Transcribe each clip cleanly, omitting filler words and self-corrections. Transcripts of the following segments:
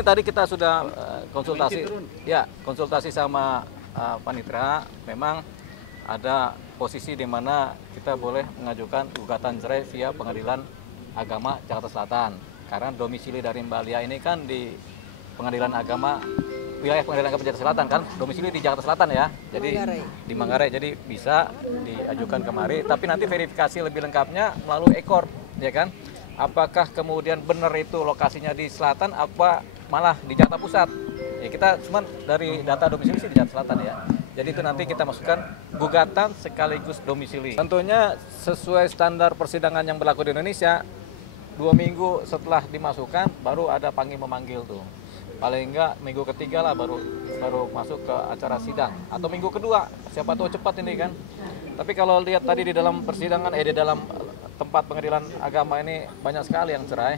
ini tadi kita sudah konsultasi sama panitera. Memang ada posisi di mana kita boleh mengajukan gugatan cerai via Pengadilan Agama Jakarta Selatan. Karena domisili dari Mbak Lia ini kan di Pengadilan Agama, wilayah Pengadilan Agama Jakarta Selatan kan, domisili di Jakarta Selatan ya. Jadi di Manggarai, jadi bisa diajukan kemari. Tapi nanti verifikasi lebih lengkapnya melalui ekor, ya kan? Apakah kemudian benar itu lokasinya di selatan, apa malah di Jakarta Pusat? Ya kita cuman dari data domisili sih di Jakarta Selatan ya. Jadi itu nanti kita masukkan gugatan sekaligus domisili. Tentunya sesuai standar persidangan yang berlaku di Indonesia, 2 minggu setelah dimasukkan baru ada panggil memanggil tuh. Paling enggak minggu ketiga lah baru masuk ke acara sidang. Atau minggu kedua, siapa tahu cepat ini kan. Tapi kalau lihat tadi di dalam persidangan, di dalam tempat pengadilan agama ini banyak sekali yang cerai.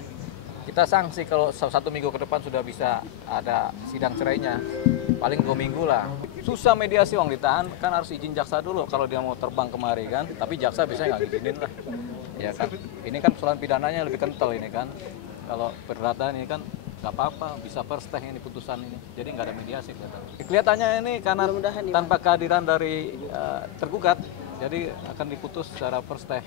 Kita sanksi kalau 1 minggu ke depan sudah bisa ada sidang cerainya. Paling 2 minggu lah. Susah mediasi, uang ditahan kan harus izin jaksa dulu kalau dia mau terbang kemari kan. Tapi jaksa biasanya nggak ngizinin lah. Ya kan. Ini kan persoalan pidananya lebih kental ini kan. Kalau perdata ini kan nggak apa-apa, bisa first take ini putusan ini. Jadi nggak ada mediasi kelihatannya ini karena tanpa kehadiran dari tergugat, jadi akan diputus secara first take.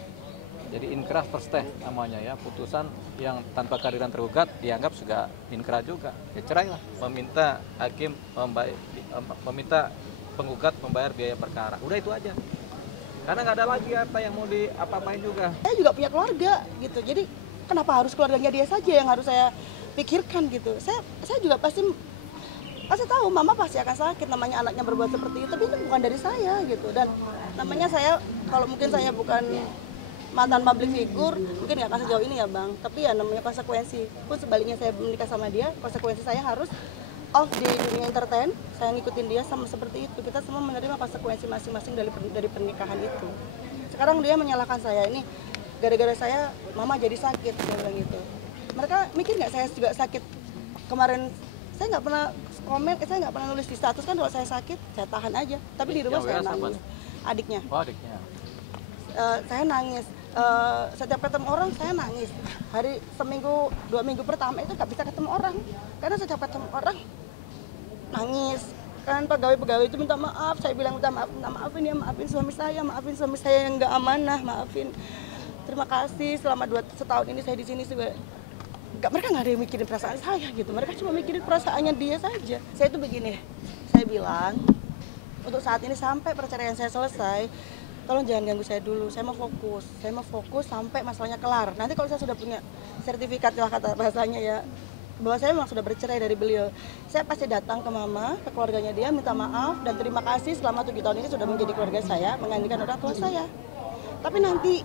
Jadi inkrah first take namanya ya, putusan yang tanpa kehadiran tergugat dianggap juga inkrah juga. Ya cerai lah, meminta hakim meminta penggugat membayar biaya perkara. Udah itu aja. Karena nggak ada lagi apa yang mau diapa-apain juga. Saya juga punya keluarga gitu. Jadi kenapa harus keluarganya dia saja yang harus saya pikirkan gitu. Saya juga pasti tahu mama pasti akan sakit, namanya anaknya berbuat seperti itu, tapi itu bukan dari saya gitu. Dan namanya saya, kalau mungkin saya bukan mantan public figure, mungkin nggak akan sejauh ini ya bang, tapi ya namanya konsekuensi. Pun sebaliknya saya menikah sama dia, konsekuensi saya harus off di dunia entertain, saya ngikutin dia sama seperti itu. Kita semua menerima konsekuensi masing-masing dari pernikahan itu. Sekarang dia menyalahkan saya, ini gara-gara saya mama jadi sakit, dia bilang gitu. Mereka mikir nggak saya juga sakit? Kemarin saya nggak pernah komen, saya nggak pernah nulis di status kan kalau saya sakit, saya tahan aja. Tapi di rumah saya nangis. Adiknya. Oh, adiknya. Saya nangis. Setiap ketemu orang saya nangis. Hari seminggu, 2 minggu pertama itu nggak bisa ketemu orang. Karena setiap ketemu orang nangis. Kan pegawai-pegawai itu minta maaf. Saya bilang maafin ya, maafin suami saya yang nggak amanah, maafin. Terima kasih selama 2 tahun ini saya di sini juga. Mereka nggak ada yang mikirin perasaan saya gitu, mereka cuma mikirin perasaannya dia saja. Saya tuh begini, saya bilang untuk saat ini sampai perceraian saya selesai, tolong jangan ganggu saya dulu, saya mau fokus sampai masalahnya kelar. Nanti kalau saya sudah punya sertifikat lah kata bahasanya ya, bahwa saya memang sudah bercerai dari beliau, saya pasti datang ke mama, ke keluarganya dia, minta maaf dan terima kasih selama 7 tahun ini sudah menjadi keluarga saya, menggantikan orang tua saya. Tapi nanti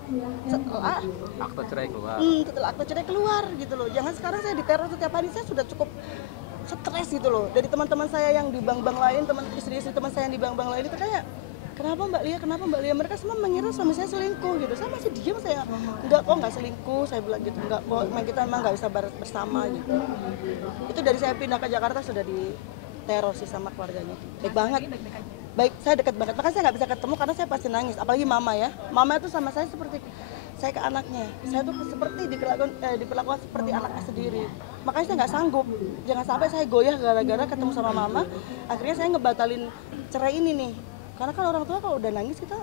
setelah akta cerai keluar gitu loh. Jangan sekarang saya diteror setiap hari, saya sudah cukup stres gitu loh. Dari teman-teman saya yang di bank-bank lain, istri-istri teman saya yang di bank-bank lain itu kayak, kenapa Mbak Lia? Mereka semua mengira suami saya selingkuh gitu. Saya masih diam, saya enggak kok nggak selingkuh, saya bilang gitu. Enggak kok, kita memang nggak bisa bersama gitu. Itu dari saya pindah ke Jakarta sudah diteror sih sama keluarganya. Baik banget. Baik, saya dekat banget, makanya saya nggak bisa ketemu karena saya pasti nangis, apalagi mama ya. Mama itu sama saya seperti saya ke anaknya, saya tuh seperti diperlakukan seperti anaknya sendiri. Makanya saya nggak sanggup, jangan sampai saya goyah gara-gara ketemu sama mama. Akhirnya saya ngebatalin cerai ini nih, karena kan orang tua kalau udah nangis kita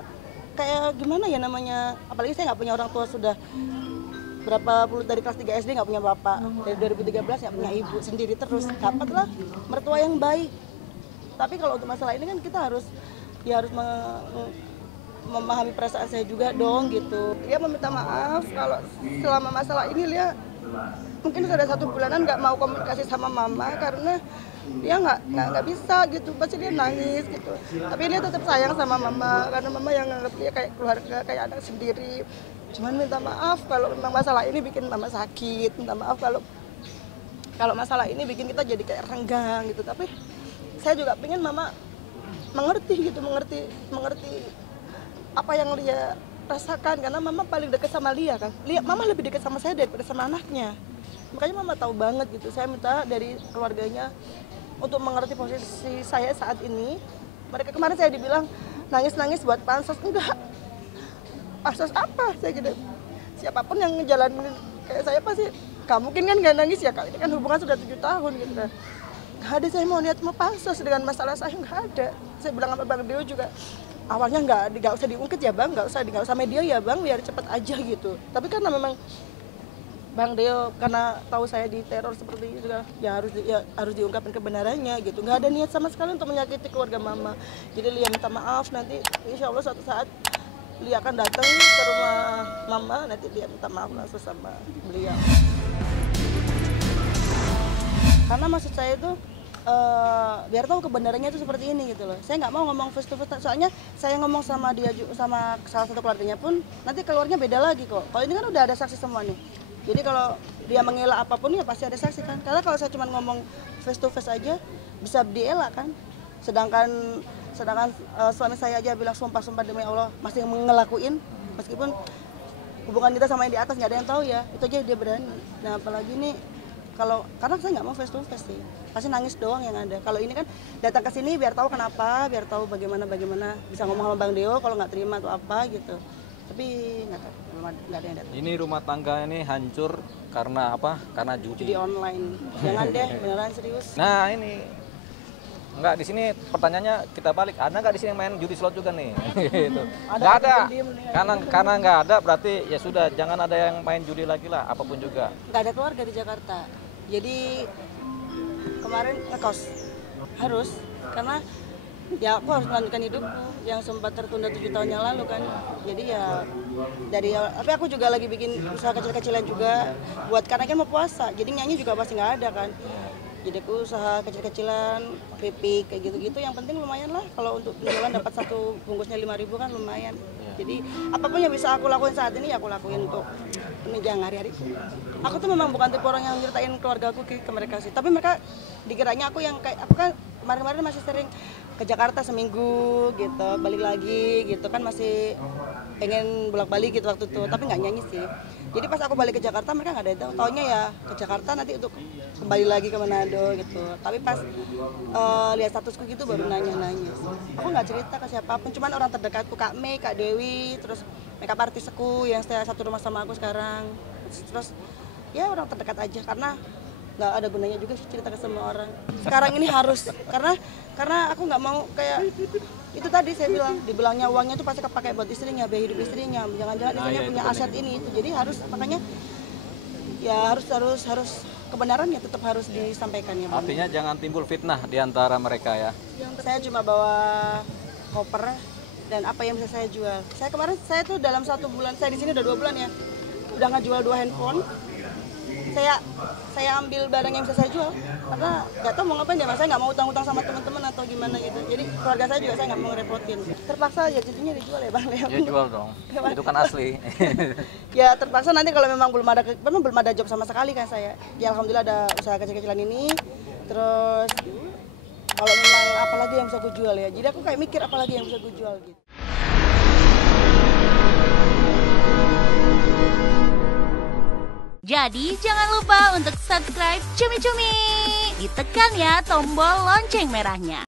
kayak gimana ya namanya, apalagi saya nggak punya orang tua sudah berapa puluh, dari kelas 3 SD nggak punya bapak, dari 2013 nggak punya ibu, sendiri terus. Dapatlah mertua yang baik. Tapi kalau untuk masalah ini kan kita harus memahami perasaan saya juga dong gitu. Dia meminta maaf kalau selama masalah ini dia mungkin sudah 1 bulanan nggak mau komunikasi sama mama karena dia nggak bisa gitu, pasti dia nangis gitu. Tapi dia tetap sayang sama mama karena mama yang nganggap dia kayak keluarga, kayak anak sendiri. Cuman minta maaf kalau memang masalah ini bikin mama sakit, minta maaf kalau masalah ini bikin kita jadi kayak renggang gitu. Tapi saya juga pengen mama mengerti apa yang Lia rasakan, karena mama paling dekat sama Lia kan. Mama lebih dekat sama saya daripada sama anaknya. Makanya mama tahu banget gitu. Saya minta dari keluarganya untuk mengerti posisi saya saat ini. Mereka kemarin saya dibilang nangis-nangis buat pansos, enggak. Pansos apa? Saya gitu. Siapapun yang ngejalanin kayak saya pasti Gak mungkin kan gak nangis ya Kak, ini kan hubungan sudah 7 tahun gitu. Gak ada saya mau niat mempasas dengan masalah saya, nggak ada. Saya bilang sama Bang Deo juga, awalnya nggak usah diungkit ya Bang, nggak usah media ya Bang, biar cepet aja gitu. Tapi karena memang Bang Deo karena tahu saya diteror seperti itu ya harus diungkapkan kebenarannya gitu. Nggak ada niat sama sekali untuk menyakiti keluarga Mama. Jadi Lia minta maaf, nanti insya Allah suatu saat Lia akan datang ke rumah Mama, nanti Lia minta maaf langsung sama beliau. Karena maksud saya itu biar tahu kebenarannya itu seperti ini gitu loh. Saya nggak mau ngomong face to face, soalnya saya ngomong sama dia sama salah satu keluarganya pun nanti keluarnya beda lagi kok. Kalau ini kan udah ada saksi semua nih. Jadi kalau dia mengelak apapun ya pasti ada saksi kan. Karena kalau saya cuma ngomong face to face aja bisa dielak kan. Sedangkan suami saya aja bilang sumpah demi Allah masih ngelakuin, meskipun hubungan kita sama yang di atas nggak ada yang tahu ya. Itu aja dia berani. Nah apalagi nih karena saya nggak mau face to face sih, pasti nangis doang yang ada. Kalau ini kan datang ke sini biar tahu kenapa, biar tahu bagaimana bisa ngomong sama Bang Deo kalau nggak terima atau apa gitu. Tapi nggak ada yang datang. Ini rumah tangga ini hancur karena apa? Karena judi. Judi online. Jangan deh, beneran serius. Nah ini nggak, di sini pertanyaannya kita balik, ada nggak di sini yang main judi slot juga nih? Gitu. Nggak ada. Karena nggak ada berarti ya sudah, jangan ada yang main judi lagi lah, apapun juga. Nggak ada keluarga di Jakarta. Jadi kemarin ngekos harus, karena ya aku harus melanjutkan hidupku yang sempat tertunda 7 tahun yang lalu kan. Jadi ya tapi aku juga lagi bikin usaha kecil-kecilan juga buat, karena kan mau puasa, jadi nyanyi juga pasti nggak ada kan. Jadi aku usaha kecil-kecilan, keripik kayak gitu-gitu, yang penting lumayan lah. Kalau untuk penjualan dapat satu bungkusnya 5.000 kan lumayan. Jadi apapun yang bisa aku lakuin saat ini ya aku lakuin untuk penunjang hari-hari. Aku tuh memang bukan tipe orang yang nyeritain keluarga aku ke mereka sih. Tapi mereka dikiranya aku yang kayak, aku kan kemarin-kemarin masih sering ke Jakarta seminggu gitu, balik lagi gitu kan, masih pengen bolak-balik gitu waktu itu, tapi nggak nyanyi sih. Jadi pas aku balik ke Jakarta mereka nggak ada tahu, taunya ya ke Jakarta nanti untuk kembali lagi ke Manado gitu. Tapi pas lihat statusku gitu baru nanya-nanya. Aku nggak cerita ke siapapun, cuman orang terdekatku, Kak Mei, Kak Dewi, terus makeup artisku yang satu rumah sama aku sekarang. Terus ya orang terdekat aja, karena nggak ada gunanya juga cerita ke semua orang. Sekarang ini harus, karena aku nggak mau kayak itu tadi saya bilang, dibilangnya uangnya itu pasti kepakai buat istrinya, biaya hidup istrinya, jangan-jangan istrinya punya aset ini itu. Jadi harus, makanya ya harus kebenaran ya tetap harus disampaikan ya. Artinya jangan timbul fitnah di antara mereka ya. Saya cuma bawa koper dan apa yang bisa saya jual. Saya tuh dalam 1 bulan, saya di sini udah 2 bulan ya, udah ngejual 2 handphone. Saya ambil barang yang bisa saya jual karena nggak tahu mau ngapain ya, Mas. Saya nggak mau utang-utang sama teman-teman atau gimana gitu. Jadi keluarga saya juga saya nggak mau ngerepotin. Terpaksa ya jadinya dijual ya Bang Leo. Ya jual dong. Itu kan asli. Ya terpaksa nanti kalau memang belum ada job sama sekali kan saya. Ya alhamdulillah ada usaha kecil-kecilan ini. Terus kalau memang apalagi yang bisa aku jual ya. Jadi aku kayak mikir apalagi yang bisa aku jual gitu. Jadi jangan lupa untuk subscribe Cumi Cumi. Ditekan ya tombol lonceng merahnya.